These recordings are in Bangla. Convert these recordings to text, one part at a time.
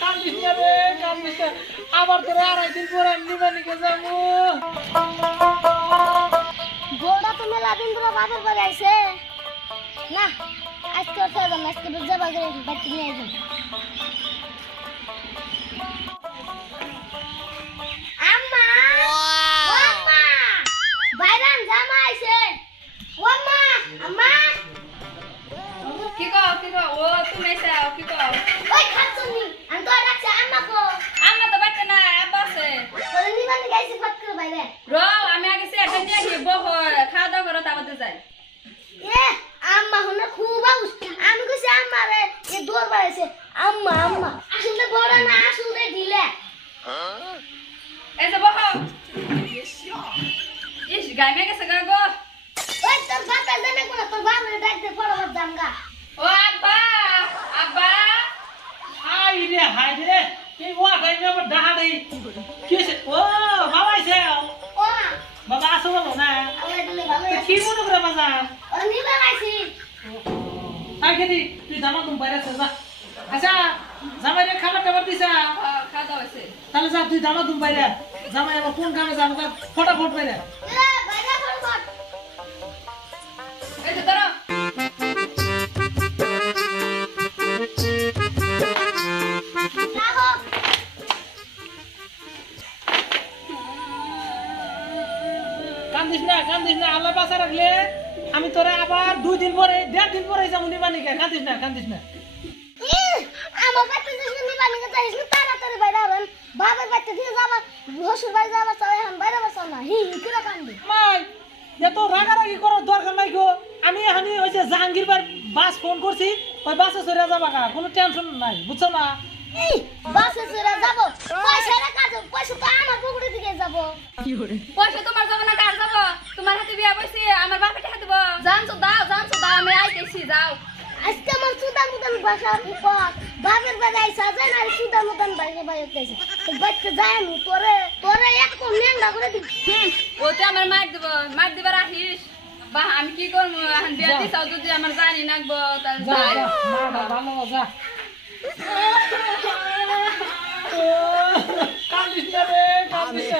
কান্দিস না রে, কান্দিস না। আবার তোর 2.5 দিন পরে আমি নিবানিকে যাবো। গোড়া তো মেলা দিন ধরে বাপের বাড়ি আইছে না, আজকে ওঠে যাবো, আজকে যাবা করে বাড়ি নিয়ে যাবো। আম্মা, ও আম্মা, বাইরান জামা আইছে। ও আম্মা, আম্মা, কি কও ও তুমি এসে কি কও? ওই খাচ্ছনি আমি তো রাখছি। আম্মা কো? আম্মা তো বাড়িতে না, আব্বা আছে। বলে নিবানি গাইছে ফট করে বাইরে। আমি আগে সে একটা নিয়ে আসি, খাওয়া দাওয়া করো তারপরে যাই। এ আম্মা হনে খুব আউস। আমি কইছি আম্মা রে এ দৌড় বাড়াইছে। আম্মা আম্মা আসলে বড় না, আসলে ঢিলে। এই যে বহ। ইস গাই মে গেছে গা গো। ওই তোর বাপের জানে কোন, তোর বাপরে ডাকতে ফটাফট জামগা। ও আব্বা, আব্বা। হাই রে, এই ওয়াটাই মে আবার ডাহা দেই। কি হইছে? ও বাবা আইছে। ও বাবা আসো বলো না। আল্লাহ দিলে ভালো তো আছে। কি মনে করে বাজার? ও নিবা আইছি। তাই খেদি তুই জামা তুমি বাইরে আছে যা। আচ্ছা জামাই রে খাবার টাবার দিছা? খাওয়া দাওয়া হয়েছে। তাহলে যা তুই জামা তুমি বাইরে। জামাই আবার কোন কামে যাবো ফটাফট বাইরে। এ বাইরে ফটাফট। এই যে ধরো। রাখো। কান্দিস না আল্লাহ বাঁচা রাখলে আমি তোরে আবার 2 দিন পরে 1.5 দিন পরে যাবো নিবানিকে। কান্দিস না। আমার বাচ্চা যদি নিবানি কে যাইস না তাড়াতাড়ি বাইরে আবেন। বাবার বাচ্চা দিয়ে যাবা, হসুর বাড়ি যাবা, চাই এখন বাইরে বসা না। হি করে কান্দি। মাই এত রাগারাগি করার দরকার নাই গো। আমি এখানে ওই যে জাহাঙ্গীর বাস ফোন করছি, ওই বাসে চড়ে যাবা কা, কোনো টেনশন নাই, বুঝছো না? এই বাসে চড়ে যাব, পয়সা রাখা যাবে, পয়সা তো আমার পকেটে থেকে যাব। পয়সা তোমার যাবো না কার যাবো? তোমার হাতে বিয়া বসে আমার বাপে টাকা দেবো। জানছো দাও আমি আইতেছি, যাও। আজকে আমার সুদান মুদান বাসা বিপদ। বাপের বাড়ি আইসা যায় না, সুদান মুদান বাইরে বাইরে গেছে। তো বাচ্চা যায় আমি তোরে এক কোন মেঙ্গা করে দিবি। ওতে আমার মার দিবার আহিস। বা আমি কি করবো এখন বিয়া দিছাও যদি আমার জানি নাকবো তাহলে যা যাই। মাটা ভালো যা। কান্দিস না রে, কান্দিস না।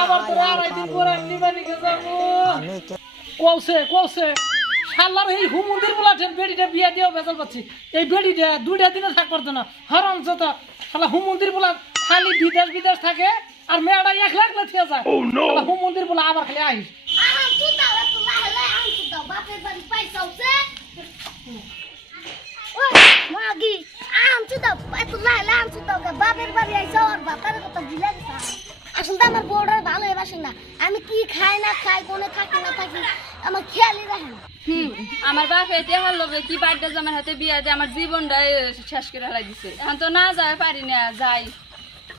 আবার তোর 2.5 দিন পরে আমি নিবানিকে যাবো। কৌছে শালার এই হুমুন্দির বলাছেন বেডিটা বিয়া দিয়েও বেজাল পাচ্ছি। এই বেডিটা 2টা দিনে থাক পারতো না। হারাম যত শালা হুমুন্দির বলা খালি বিদেশ থাকে আর মেয়েটা একলা থেকে যায়। শালা হুমুন্দির বলা আবার খালি আইস। আহাম সুদা তো লাহে আম সুদা বাপের বাড়ি পয়সা আছে। ওই মাগি আম সুদা তো লাহে আম সুদা বাপের বাড়ি আইসা আর বাতার কথা দিলা দিছা। আসলে আমার বড়রা ভালো বাসে না। আমি কি খাই না খাই, কোনে থাকি না থাকি আমার খেয়ালই রাখে না। আমার বাপ এতে হলবে কি বাড়িটা আমার হাতে বিয়া দিয়ে আমার জীবনটাই শেষ করে হেলাই দিছে। এখন তো না যায় পারি না, যাই।